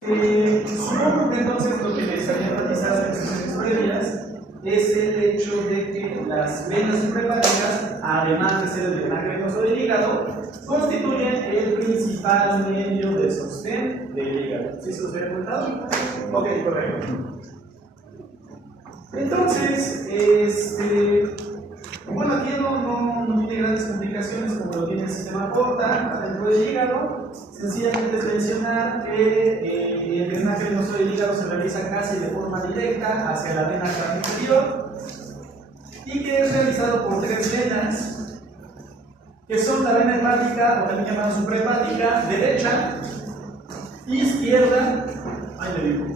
Supongo que entonces lo que les había analizado en sesiones previas es el hecho de que las venas suprahepáticas, además de ser el drenaje venoso del hígado, constituyen el principal medio de sostén del hígado. ¿Sí se los había comentado? Ok, correcto. Entonces, bueno, aquí no tiene grandes complicaciones como lo tiene el sistema porta dentro del hígado. Sencillamente es mencionar que el drenaje venoso del hígado se realiza casi de forma directa hacia la vena cava inferior y que es realizado por tres venas, que son la vena hepática, o también llamada suprahepática, derecha, izquierda, ahí le digo,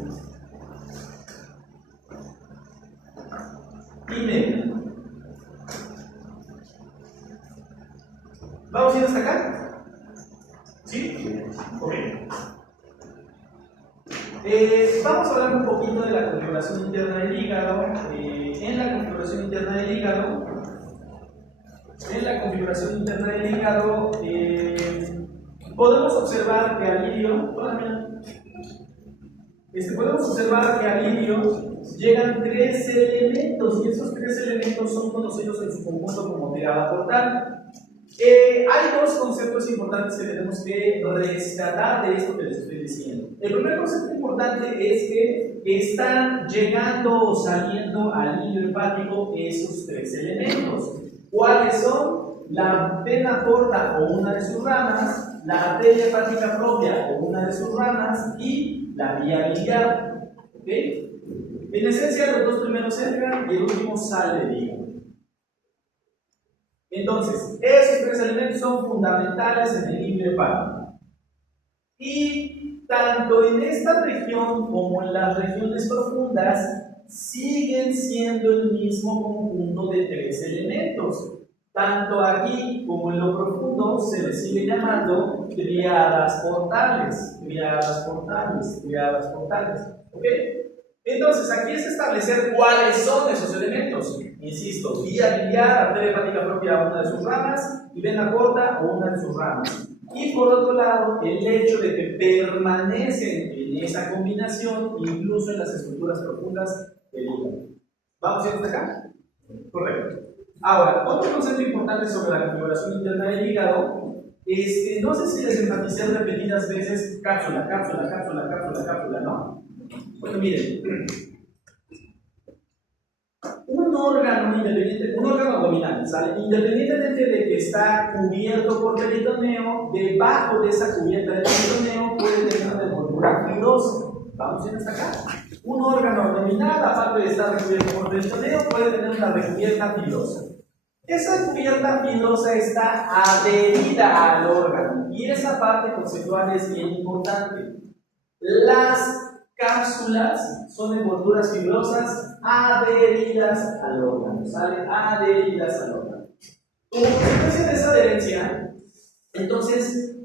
y media. ¿Vamos a ir hasta acá? ¿Sí? Ok. Vamos a hablar un poquito de la configuración interna del hígado. En la configuración interna del hígado, podemos observar que al ilirio, llegan tres elementos, y esos tres elementos son conocidos en su conjunto como tirada portal. Hay dos conceptos importantes que tenemos que rescatar de esto que les estoy diciendo. El primer concepto importante es que están llegando o saliendo al hilo hepático esos tres elementos. ¿Cuáles son? La vena porta o una de sus ramas, la arteria hepática propia o una de sus ramas y la vía biliar. ¿Okay? En esencia, los dos primeros entran y el último sale del hígado. Entonces, esos tres elementos son fundamentales en el hilo hepático. Y tanto en esta región como en las regiones profundas siguen siendo el mismo conjunto de tres elementos. Tanto aquí como en lo profundo se les sigue llamando triadas portales. ¿Ok? Entonces, aquí es establecer cuáles son esos elementos. Insisto, vía biliar, arteria hepática propia, una de sus ramas, y vena porta o una de sus ramas. Y por otro lado, el hecho de que permanecen en esa combinación, incluso en las estructuras profundas del hígado. ¿Vamos a ir hasta acá? Correcto. Ahora, otro concepto importante sobre la configuración interna del hígado es que no sé si les enfaticé repetidas veces cápsula, ¿no? Bueno, miren, un órgano abdominal, ¿sale? Independientemente de que está cubierto por peritoneo, debajo de esa cubierta de peritoneo puede tener una envoltura fibrosa. Vamos bien hasta acá. Un órgano abdominal, aparte de estar recubierto por peritoneo, puede tener una recubierta fibrosa. Esa cubierta fibrosa está adherida al órgano y esa parte conceptual es bien importante. Las cápsulas son envolturas fibrosas adheridas al órgano, ¿sale? Adheridas al órgano. Como consecuencia de esa adherencia, entonces,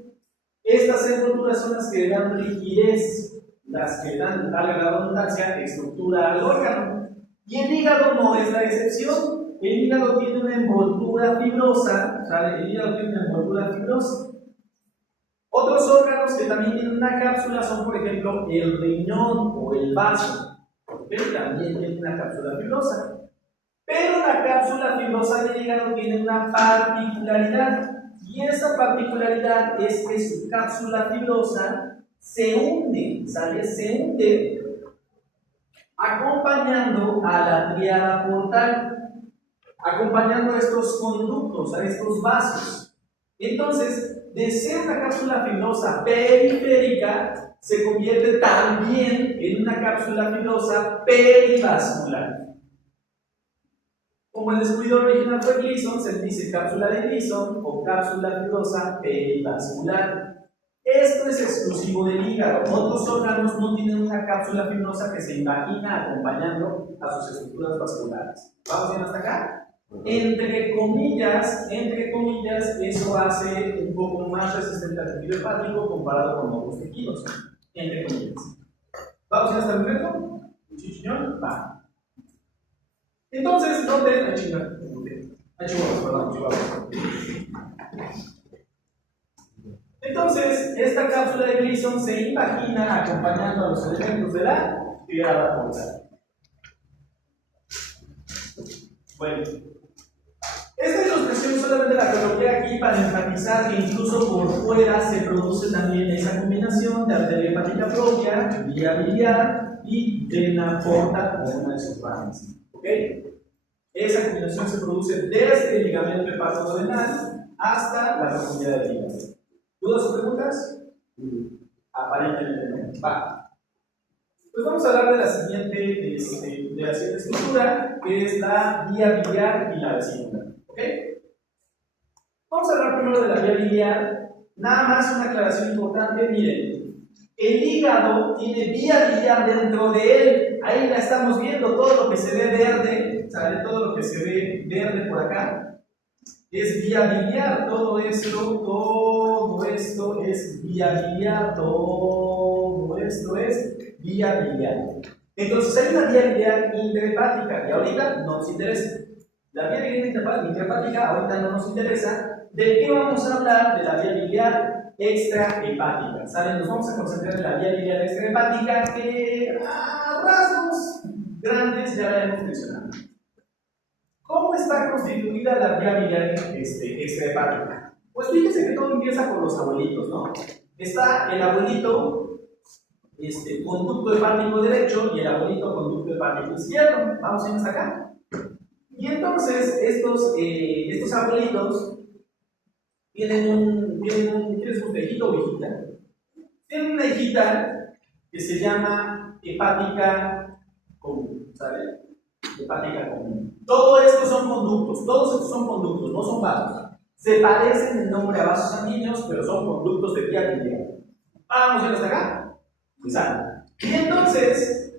estas envolturas son las que dan rigidez, las que dan, valga la redundancia, estructura al órgano. Y el hígado no es la excepción. El hígado tiene una envoltura fibrosa, ¿sale? El hígado tiene una envoltura fibrosa. Otros órganos que también tienen una cápsula son, por ejemplo, el riñón o el vaso. ¿Okay? También tiene una cápsula fibrosa. Pero la cápsula fibrosa del hígado tiene una particularidad. Y esa particularidad es que su cápsula fibrosa se hunde, ¿sale? Se hunde acompañando a la triada portal, acompañando a estos conductos, a estos vasos. Entonces, de ser una cápsula fibrosa periférica, se convierte también en una cápsula fibrosa perivascular. Como el descubridor original fue Gleason, se dice cápsula de Gleason o cápsula fibrosa perivascular. Esto es exclusivo del hígado. Otros órganos no tienen una cápsula fibrosa que se imagina acompañando a sus estructuras vasculares. ¿Vamos bien hasta acá? Entre comillas, eso hace un poco más resistente al tejido hepático comparado con otros tejidos. Entre comillas. ¿Vamos hasta el momento? ¿Chichiñón? Va. Entonces, ¿dónde? Chihuahua. Entonces, esta cápsula de Gleason se imagina acompañando a los elementos de la triada portal. Bueno, esta ilustración solamente la coloqué aquí para enfatizar que incluso por fuera se produce también esa combinación de arteria hepática propia, vía biliar y vena porta como una de sus ramas. ¿Ok? Esa combinación se produce desde el ligamento hepatorenal hasta la profundidad del hígado. ¿Dudas o preguntas? Aparentemente no. Va. Pues vamos a hablar de la siguiente estructura, que es la vía biliar y la vesícula. ¿Ok? Vamos a hablar primero de la vía biliar. Nada más una aclaración importante. Miren, el hígado tiene vía biliar dentro de él. Ahí la estamos viendo, todo lo que se ve verde, ¿sale? Todo lo que se ve verde por acá es vía biliar. Todo esto es vía biliar. Todo esto es vía biliar. Entonces hay una vía biliar intrahepática y ahorita no nos interesa. La vía biliar intrahepática ahorita no nos interesa. ¿De qué vamos a hablar? De la vía biliar extrahepática. ¿Sale? Nos vamos a concentrar en la vía biliar extrahepática que a rasgos grandes ya la hemos mencionado. ¿Cómo está constituida la vía biliar extrahepática? Pues fíjense que todo empieza por los abuelitos, ¿no? Está el abuelito conducto hepático derecho y el abuelito conducto hepático izquierdo. Vamos a irnos acá. Y entonces estos abuelitos tienen ¿quieres un hijito o hijita? Tienen una hijita que se llama hepática común, ¿sale? Hepática común. Todos estos son conductos, no son vasos. Se parecen en nombre a vasos sanguíneos, pero son conductos de vía biliar. Vamos a ir hasta acá. Y entonces,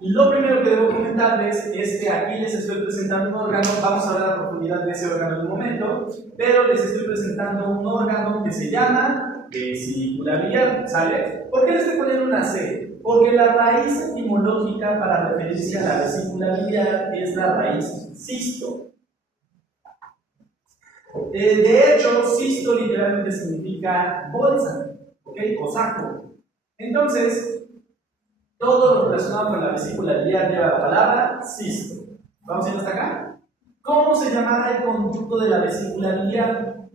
lo primero que debo comentarles es que aquí les estoy presentando un órgano, vamos a hablar a profundidad de ese órgano en un momento, pero les estoy presentando un órgano que se llama vesícula biliar, ¿sale? ¿Por qué les estoy poniendo una C? Porque la raíz etimológica para referirse a la vesícula biliar es la raíz cisto. De hecho, cisto literalmente significa bolsa, ¿ok? O saco. Entonces, todo lo relacionado con la vesícula biliar lleva la palabra cisto. ¿Vamos a ir hasta acá? ¿Cómo se llamará el conducto de la vesícula biliar?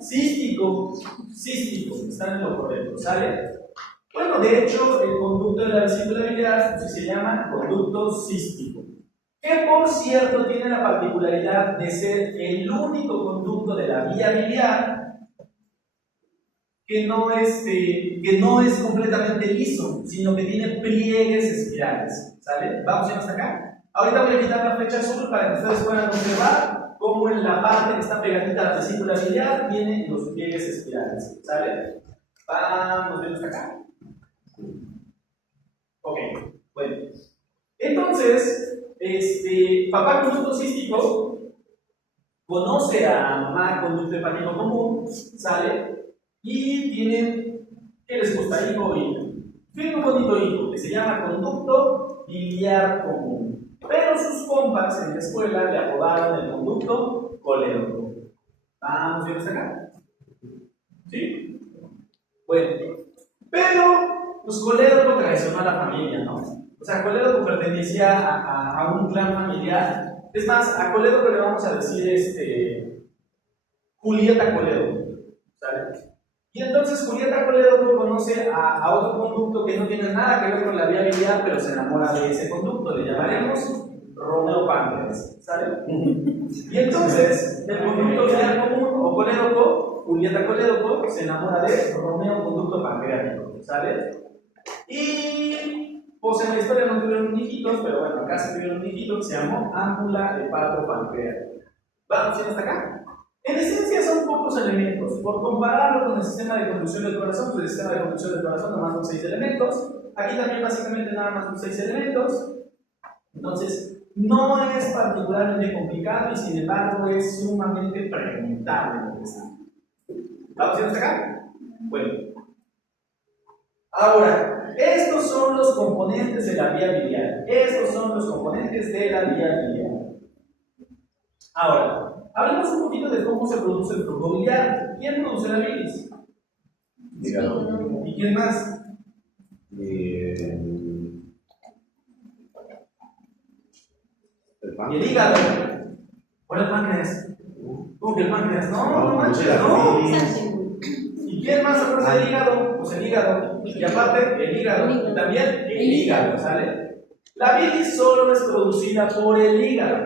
Cístico. Cístico, está en lo correcto, ¿sale? Bueno, de hecho, el conducto de la vesícula biliar se llama conducto cístico, que por cierto tiene la particularidad de ser el único conducto de la vía biliar que no es completamente liso, sino que tiene pliegues espirales, ¿sale? Vamos a ir hasta acá. Ahorita voy a quitar la flecha azul para que ustedes puedan observar cómo en la parte que está pegadita a la vesícula biliar tiene los pliegues espirales, ¿sale? Vamos a ir hasta acá. Ok, bueno. Entonces, papá conducto cístico conoce a mamá conducto hepático común, ¿sale? Y tienen, ¿qué les gusta? Hijo o hija. Tienen un bonito hijo que se llama conducto biliar común. Pero sus compas en la escuela le apodaron el conducto colédoco. ¿Vamos bien hasta acá? ¿Sí? Bueno, pero pues colédoco traicionó a la familia, ¿no? O sea, colédoco pertenecía a un clan familiar. Es más, a colédoco le vamos a decir Julieta Colédoco, ¿sale? Y entonces Julieta Colédoco conoce a otro conducto que no tiene nada que ver con la vía biliar, pero se enamora de ese conducto. Le llamaremos Romeo Páncreas, ¿sale? Y entonces el conducto biliar común o colédoco, Julieta Colédoco, se enamora de Romeo conducto pancreático, ¿sale? Y pues en la historia no tuvieron hijitos, pero bueno, acá se tuvieron un hijito que se llamó ámpula hepatopancreática. ¿Vamos bien hasta acá? En esencia son pocos elementos. Por compararlo con el sistema de conducción del corazón, pues el sistema de conducción del corazón nomás son 6 elementos. Aquí también básicamente nada más son 6 elementos. Entonces, no es particularmente complicado y sin embargo es sumamente preguntable lo que está. ¿Vamos hasta acá? Bueno. Ahora, estos son los componentes de la vía biliar. Estos son los componentes de la vía biliar. Ahora, Hablemos un poquito de cómo se produce el flujo biliar. ¿Quién produce la bilis? Hígado. ¿Y quién más? El El hígado. ¿Cuál es el páncreas? ¿Cómo que el páncreas? No manches, no. ¿Y quién más produce el hígado? Pues el hígado. Y aparte, el hígado. Y también el hígado, ¿sale? La bilis solo es producida por el hígado.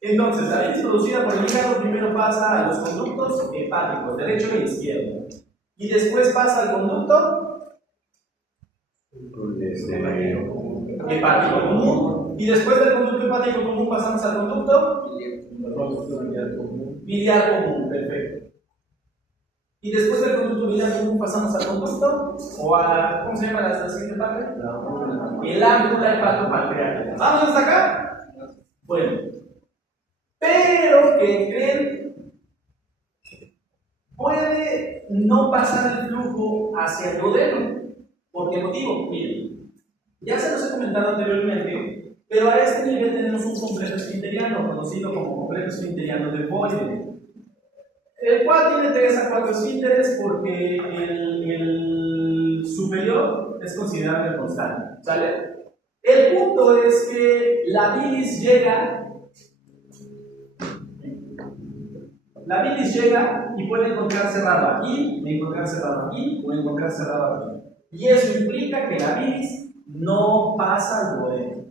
Entonces, la bilis producida por el hígado primero pasa a los conductos hepáticos, derecho e izquierdo. Y después pasa al conducto hepático común. Y después del conducto hepático común pasamos al conducto biliar común. Perfecto. Y después del conducto biliar común pasamos al conducto, o a, ¿cómo se llama la siguiente parte? El ámbula hepatopancreática. ¿Vamos hasta acá? Bueno. Pero, ¿qué creen? Puede no pasar el flujo hacia el duodeno. ¿Por qué motivo? Miren, ya se los he comentado anteriormente, pero a este nivel tenemos un complejo esfinteriano, conocido como complejo esfinteriano de Boyle, el cual tiene 3 a 4 esfínteres porque el superior es considerable constante. ¿Sale? El punto es que la bilis llega y puede encontrar cerrado aquí, encontrar cerrado aquí o encontrar cerrado aquí. Y eso implica que la bilis no pasa al duodeno.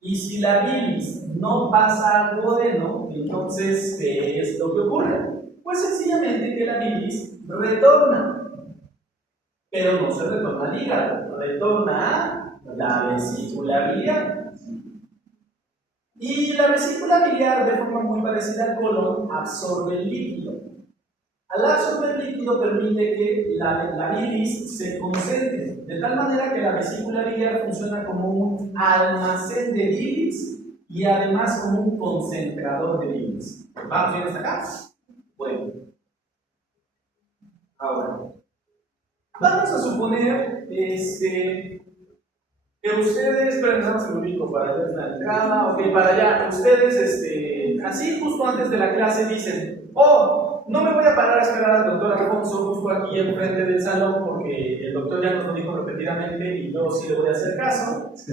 Y si la bilis no pasa al duodeno, entonces, ¿qué es lo que ocurre? Pues sencillamente que la bilis retorna. Pero no se retorna al hígado, retorna a la vesícula biliar. Y la vesícula biliar, de forma muy parecida al colon, absorbe el líquido. Al absorber el líquido permite que la bilis se concentre, de tal manera que la vesícula biliar funciona como un almacén de bilis y además como un concentrador de bilis. ¿Vamos bien hasta acá? Bueno. Ahora, vamos a suponer que ustedes, pero empezamos el ubico para allá es la entrada, ok, para allá, ustedes, así justo antes de la clase dicen, oh, no me voy a parar a esperar al doctor Alfonso justo aquí enfrente del salón porque el doctor ya nos lo dijo repetidamente y yo sí le voy a hacer caso. Sí.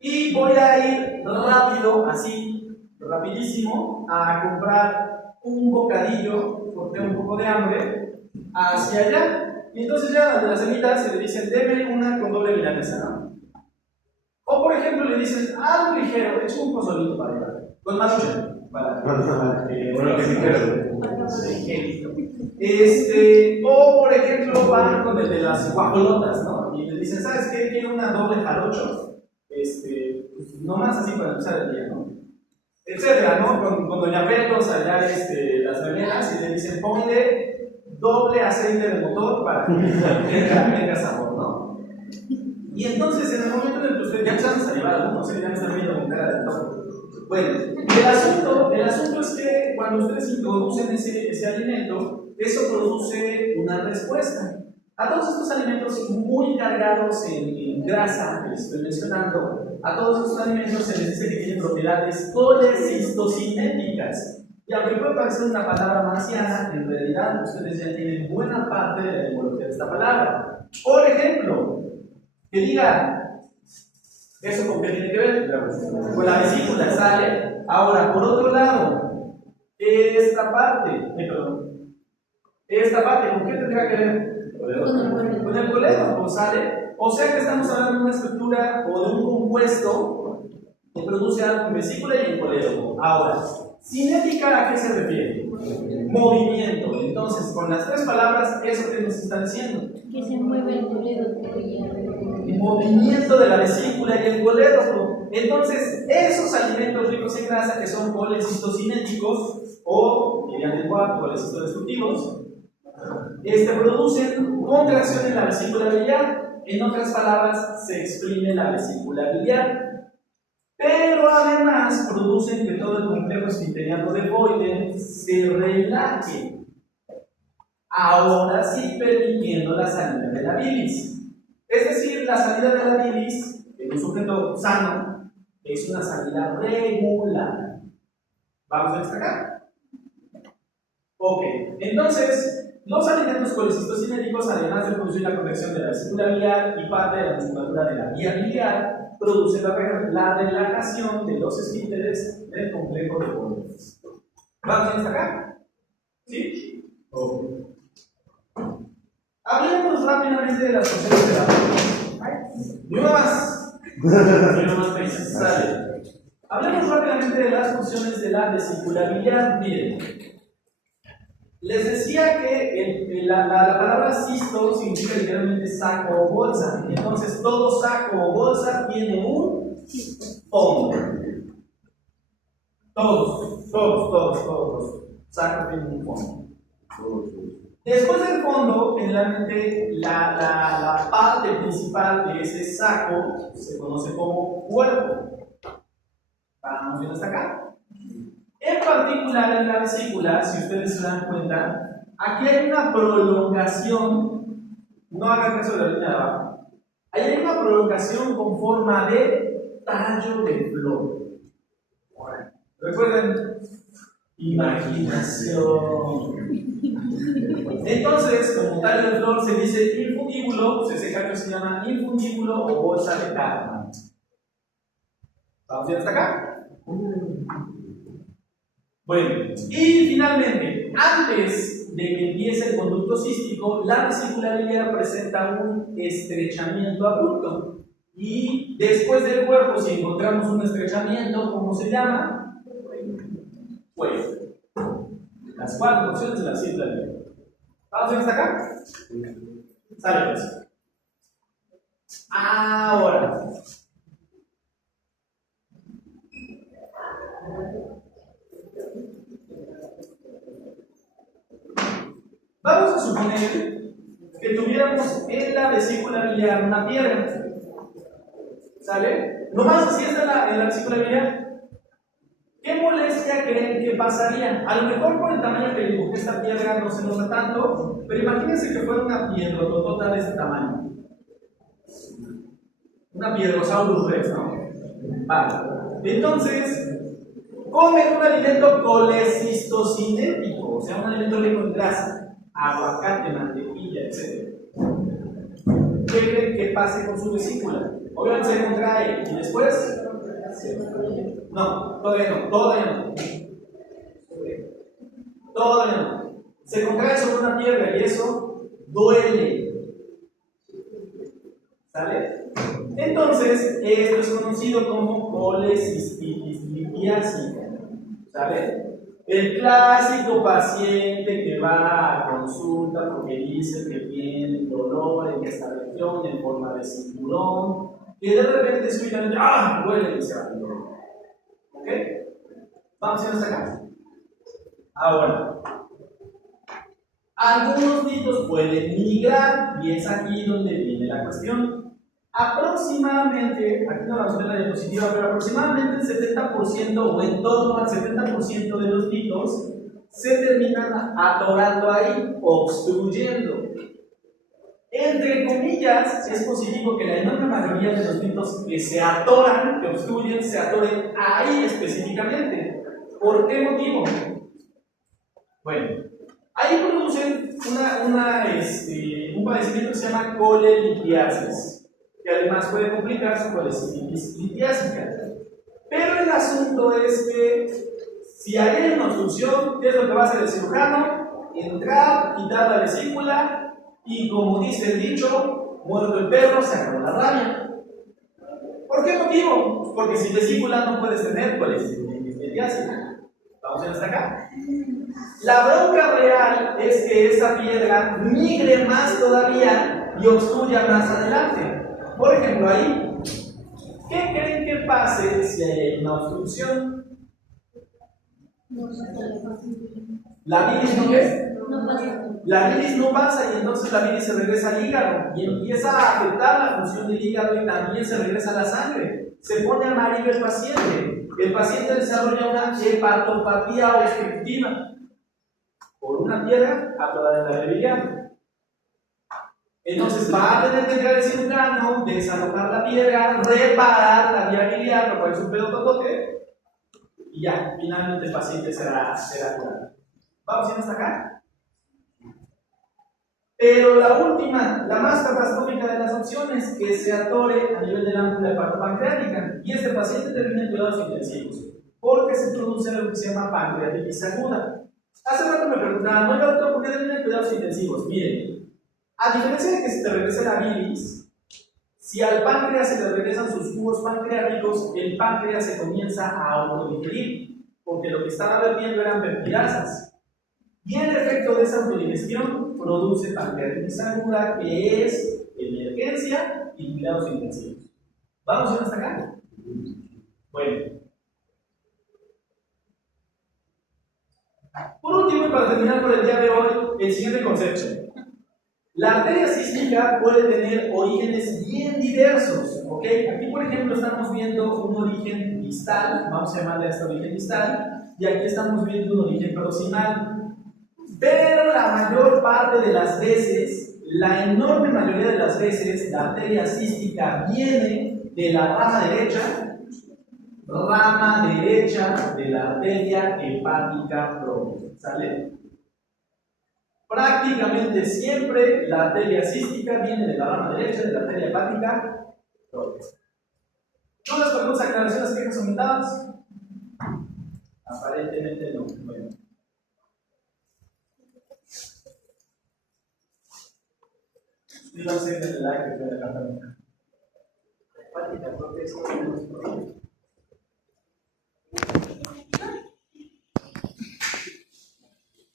Y voy a ir rápido, así, rapidísimo, a comprar un bocadillo, porque tengo un poco de hambre, hacia allá. Y entonces ya a las semitas se le dicen, deme una con doble milanesa, ¿no? O por ejemplo le dicen, algo ligero, echa un pozolito para allá, con maruchan, para o por ejemplo van con el de las guajolotas, ¿no? Y le dicen, ¿sabes qué? Quiero una doble jarocho, pues, nomás así para empezar el día, ¿no? Etcétera, ¿no? Con Doña Pelos allá las vermelas y le dicen, ponle doble aceite de motor para que tenga sabor, ¿no? Y entonces, en el momento en el que usted ya empiezan a llevar algunos, ya me están viendo con cara de todo. Bueno, el asunto es que cuando ustedes introducen ese alimento, eso produce una respuesta. A todos estos alimentos muy cargados en grasa, que les estoy mencionando, a todos estos alimentos se les dice que tienen propiedades colecistocinéticas. Y aunque puede parecer una palabra marciana, en realidad ustedes ya tienen buena parte de la etimología de esta palabra. Por ejemplo, que diga, ¿eso con qué tiene que ver? Con la vesícula, ¿sale? Ahora, por otro lado, esta parte, ¿con qué tendrá que ver? Con el colédoco, ¿sale? O sea que estamos hablando de una estructura o de un compuesto que produce algo en vesícula y en colédoco. Ahora, cinética, ¿a qué se refiere? Movimiento. Entonces, con las 3 palabras, ¿eso que nos está diciendo? Que se mueve el colédoco y el movimiento de la vesícula y el colédoco. Entonces, esos alimentos ricos en grasa que son colecistocinéticos o, mediante el cuarto, colecistodestructivos, producen contracción en la vesícula biliar. En otras palabras, se exprime la vesícula biliar. Pero además producen que todo el complejo esfinteriano de Boyle se relaje. Ahora sí permitiendo la salida de la bilis. Es decir, la salida de la bilis en un sujeto sano es una salida regular. ¿Vamos a destacar? Ok, entonces, los alimentos colecistocinéticos, además de producir la conversión de la vesícula biliar y parte de la musculatura de la vía biliar, producen la relajación de los esfínteres del complejo de Golgi. ¿Vamos a destacar? ¿Sí? Ok. Hablemos rápidamente de las funciones de la vesícula. ¿Y uno más? Sale. Hablemos rápidamente de las funciones de la vesícula biliar. Miren, les decía que la palabra cisto significa literalmente saco o bolsa. Entonces, todo saco o bolsa tiene un fondo. Todos. Sacos tienen un fondo. Después del fondo, generalmente la parte principal de ese saco se conoce como cuerpo. ¿Vamos bien hasta acá? En particular en la vesícula, si ustedes se dan cuenta, aquí hay una prolongación, no hagan caso de la línea de abajo, ahí hay una prolongación con forma de tallo de flor. Recuerden, imaginación. Entonces, como tallo de flor se dice infundíbulo, pues ese cacho se llama infundíbulo o bolsa de Cartman. ¿Vamos bien hasta acá? Bueno, y finalmente, antes de que empiece el conducto cístico, la vesícula biliar presenta un estrechamiento abrupto. Y después del cuerpo, si encontramos un estrechamiento, ¿cómo se llama? Pues, las cuatro funciones de la vesícula biliar. ¿Vamos hasta acá? Sale pues. Ahora. Vamos a suponer que tuviéramos en la vesícula biliar una piedra. ¿Sale? Nomás así está en la vesícula biliar. ¿Qué molestia creen que pasaría? A lo mejor por el tamaño que dibujé esta piedra no se nota tanto, pero imagínense que fuera una piedra totota de este tamaño. Una piedrosaurus rex, ¿no? Vale. Entonces, comen un alimento colecistocinético, o sea, un alimento rico en grasa, aguacate, mantequilla, etc. ¿Qué creen que pase con su vesícula? Obviamente se contrae y después. No, todavía no. Se contrae sobre una piedra y eso duele. ¿Sale? Entonces, esto es conocido como colecistitis litiásica. ¿Sale? El clásico paciente que va a consulta porque dice que tiene dolor en esta región en forma de cinturón, que de repente súbitamente, duele y se va. ¿Ok? Vamos a ir hasta acá. Ahora, algunos mitos pueden migrar y es aquí donde viene la cuestión. Aproximadamente, aquí no vamos a ver la diapositiva, pero aproximadamente el 70% o en torno al 70% de los mitos se terminan atorando ahí, obstruyendo. Entre comillas, es positivo que la enorme mayoría de los mitos que se atoran, que obstruyen, se atoren ahí específicamente. ¿Por qué motivo? Bueno, ahí producen un padecimiento que se llama colelitiasis, que además puede complicarse con colecistitis litiásica. Pero el asunto es que si hay una obstrucción, ¿qué es lo que va a hacer el cirujano? Entrar, quitar la vesícula y, como dice el dicho, muerto el perro, se acabó la rabia. ¿Por qué motivo? Porque sin vesícula no puedes tener colecistitis litiásica. ¿Vamos a ir hasta acá? La bronca real es que esa piedra migre más todavía y obstruya más adelante. Por ejemplo, ahí, ¿qué creen que pase si hay una obstrucción? ¿La bilis no qué? La bilis no pasa y entonces la bilis se regresa al hígado y empieza a afectar la función del hígado y también se regresa a la sangre. Se pone amarillo el paciente. El paciente desarrolla una hepatopatía obstructiva por una piedra atorada en la biliar. Entonces va a tener que entrar el cirujano, desalojar la piedra, reparar la vía biliar, lo cual es un pedo totote, y ya, finalmente el paciente será curado. ¿Vamos bien hasta acá? Pero la última, la más catastrófica de las opciones, que se atore a nivel de la ámpula hepatopancreática, y este paciente termina en cuidados intensivos, porque se produce lo que se llama pancreatitis aguda. Hace rato me preguntaban, oiga doctor, ¿por qué termina en cuidados intensivos? Miren, a diferencia de que se te regrese la bilis, si al páncreas se le regresan sus jugos pancreáticos, el páncreas se comienza a autodigerir, porque lo que estaba vertiendo eran peptidasas. Y el efecto de esa autodigestión produce pancreatitis aguda, que es emergencia y cuidados intensivos. ¿Vamos bien hasta acá? Bueno. Por último, y para terminar por el día de hoy, el siguiente concepto. La arteria sísmica puede tener orígenes bien diversos, ¿ok? Aquí, por ejemplo, estamos viendo un origen distal, vamos a llamarle a este origen distal, y aquí estamos viendo un origen proximal. Pero la mayor parte de las veces, la enorme mayoría de las veces, la arteria cística viene de la rama derecha de la arteria hepática propia, ¿sale? Prácticamente siempre la arteria cística viene de la rama derecha de la arteria hepática propia. ¿Dudas, preguntas, aclaraciones, quejas aumentadas? Aparentemente no. Bueno. Suscríbanse, denle like, denle la campanita. Hepática propia es